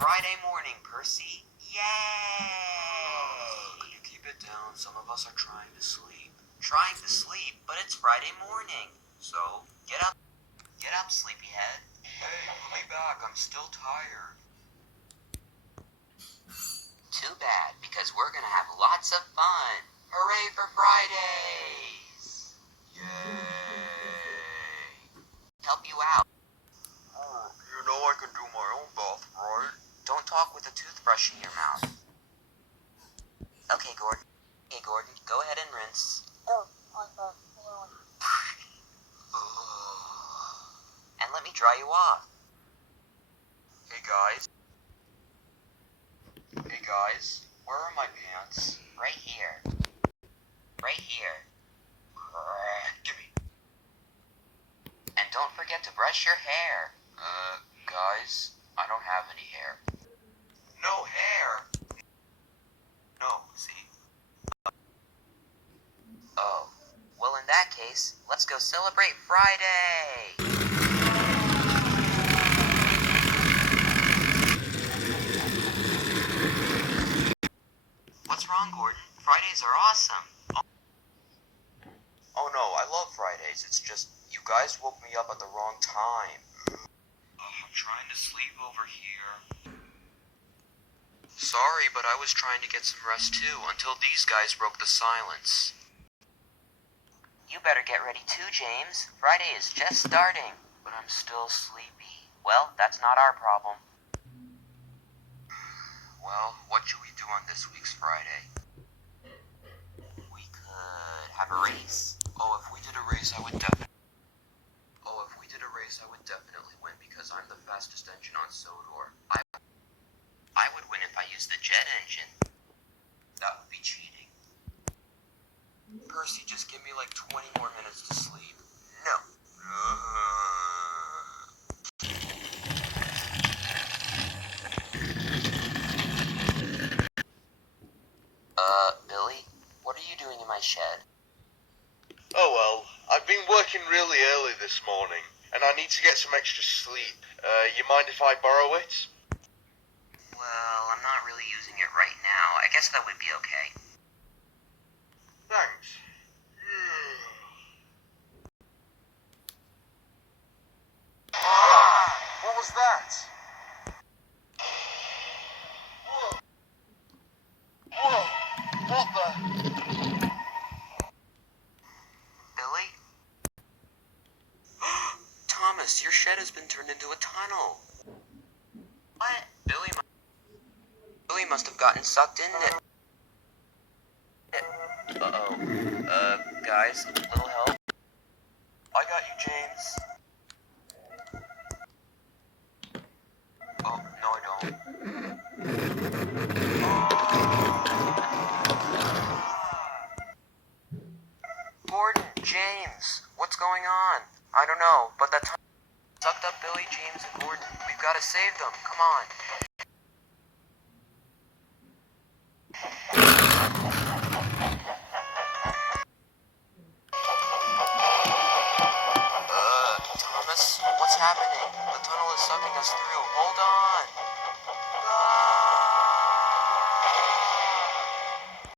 Friday morning, Percy. Yay! Could you keep it down? Some of us are trying to sleep. Trying to sleep, but it's Friday morning. So, get up. Get up, sleepyhead. Hey, put me back. I'm still tired. Too bad, because we're gonna have lots of fun. Hooray for Fridays! Yay! Help you out. You know I can do my own bath, right? Don't talk with a toothbrush in your mouth. Okay, Gordon. Okay, Gordon, go ahead and rinse. And let me dry you off. Hey guys. Hey guys, where are my pants? Right here. Right here. Gimme. And don't forget to brush your hair. Guys, I don't have any hair. No hair? No, see? Oh. Well, in that case, let's go celebrate Friday! What's wrong, Gordon? Fridays are awesome. Oh no, I love Fridays. It's just, you guys woke me up at the wrong time. I'm trying to sleep over here. Sorry, but I was trying to get some rest too, until these guys broke the silence. You better get ready too, James. Friday is just starting. But I'm still sleepy. Well, that's not our problem. Well, what should we do on this week's Friday? We could have a race. Oh, if we did a race, I would definitely win because I'm the fastest engine on Sodor. I would win if I used the jet engine. That would be cheating. Percy, just give me like 20 more minutes to sleep. No. Billy, what are you doing in my shed? Oh well, I've been working really early this morning, and I need to get some extra sleep. You mind if I borrow it? Well, I'm not really using it right now. I guess that would be okay. Thanks. What was that? Whoa! What the? Billy? Thomas, your shed has been turned into a tunnel. What? Billy must have gotten sucked in it. Uh-oh. Guys, a little help? I got you, James. Oh, no I don't. Gordon, James, what's going on? I don't know, but that tunnel sucked up Billy, James, and Gordon. We've got to save them. Come on. Thomas, what's happening? The tunnel is sucking us through. Hold on.